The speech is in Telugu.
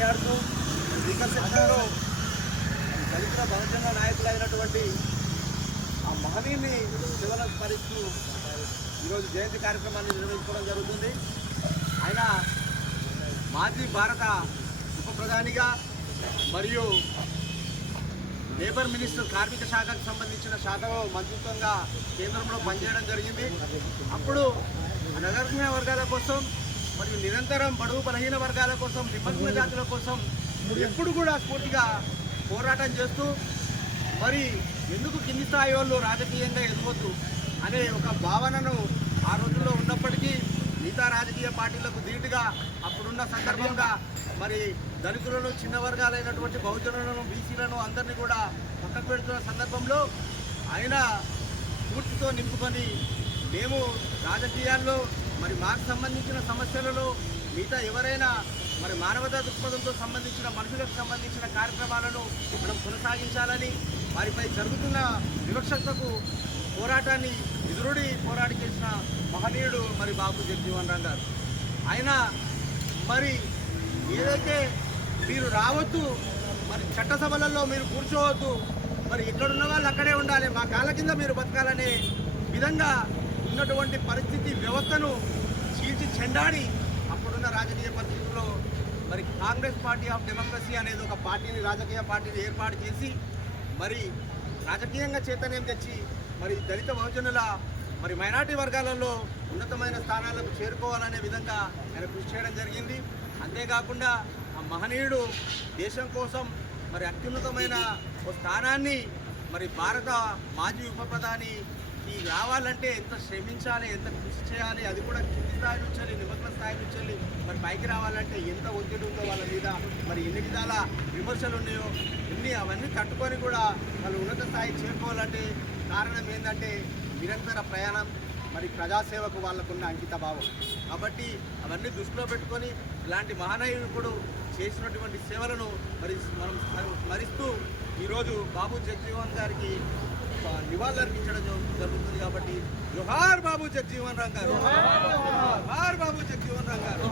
కొనియాడుతూ వికసనలో దళితుల బహుజన నాయకులైనటువంటి ఆ మహనీయుని శివను స్మరిస్తూ ఈరోజు జయంతి కార్యక్రమాన్ని నిర్వహించుకోవడం జరుగుతుంది. ఆయన మాజీ భారత ఉప ప్రధానిగా మరియు లేబర్ మినిస్టర్ కార్మిక శాఖకు సంబంధించిన శాఖలో మంత్రిత్వంగా కేంద్రంలో పనిచేయడం జరిగింది. అప్పుడు నగరగ్రామీణ వర్గాల కోసం మరియు నిరంతరం బడుగు బలహీన వర్గాల కోసం నిబంధన జాతుల కోసం ఎప్పుడు కూడా స్ఫూర్తిగా పోరాటం చేస్తూ మరి ఎందుకు కింది స్థాయి వాళ్ళు రాజకీయంగా ఎదగొద్దు అనే ఒక భావనను ఆ రోజుల్లో ఉన్నప్పటికీ మిగతా రాజకీయ పార్టీలకు ధీటుగా అప్పుడున్న సందర్భంగా మరి దళితులను చిన్న వర్గాలైనటువంటి బహుజనులను బీసీలను అందరినీ కూడా పక్కకు పెడుతున్న సందర్భంలో ఆయన పూర్తితో నింపుకొని మేము రాజకీయాల్లో మరి మాకు సంబంధించిన సమస్యలలో మిగతా ఎవరైనా మరి మానవతా దృక్పథంతో సంబంధించిన మనుషులకు సంబంధించిన కార్యక్రమాలను మనం కొనసాగించాలని వారిపై జరుగుతున్న వివక్షతకు పోరాటాన్ని ఎదురుడి పోరాడి చేసిన మహనీయుడు మరి బాబు జగజీవన్ రామ్ గారు. ఆయన మరి ఏదైతే మీరు రావద్దు, మరి చట్టసభలలో మీరు కూర్చోవద్దు, మరి ఎక్కడున్న వాళ్ళు అక్కడే ఉండాలి, మా కాళ్ళ కింద మీరు బతకాలనే విధంగా ఉన్నటువంటి పరిస్థితి వ్యవస్థను చీల్చి చెండాడి అప్పుడున్న రాజకీయ పరిస్థితుల్లో మరి కాంగ్రెస్ పార్టీ ఆఫ్ డెమోక్రసీ అనేది ఒక పార్టీని రాజకీయ పార్టీని ఏర్పాటు చేసి మరి రాజకీయంగా చైతన్యం తెచ్చి మరి దళిత బహుజనుల మరి మైనార్టీ వర్గాలలో ఉన్నతమైన స్థానాలకు చేరుకోవాలనే విధంగా ఆయన కృషి చేయడం జరిగింది. అంతేకాకుండా ఆ మహనీయుడు దేశం కోసం మరి అత్యున్నతమైన ఒక స్థానాన్ని మరి భారత మాజీ ఉప ప్రధాని రావాలంటే ఎంత శ్రమించాలి, ఎంత కృషి చేయాలి, అది కూడా కింది స్థాయి నుంచి నిమగ్న స్థాయి నుంచి మరి పైకి రావాలంటే ఎంత ఒత్తిడి ఉందో వాళ్ళ మీద, మరి ఎన్ని విధాల విమర్శలు ఉన్నాయో అవన్నీ తట్టుకొని కూడా వాళ్ళు ఉన్నత స్థాయి చేరుకోవాలంటే కారణం ఏంటంటే నిరంతర ప్రయాణం, మరి ప్రజాసేవకు వాళ్ళకున్న అంకిత భావం. కాబట్టి అవన్నీ దృష్టిలో పెట్టుకొని ఇలాంటి మహానాయకుడు చేసినటువంటి సేవలను మరి మనం స్మరిస్తూ ఈరోజు బాబు జగజీవన్ గారికి నివాళులర్పించడం జరుగుతుంది. కాబట్టి జోహార్ బాబు జగజీవన్ రామ్ గారు, జోహార్ బాబు జగజీవన్ రామ్ గారు.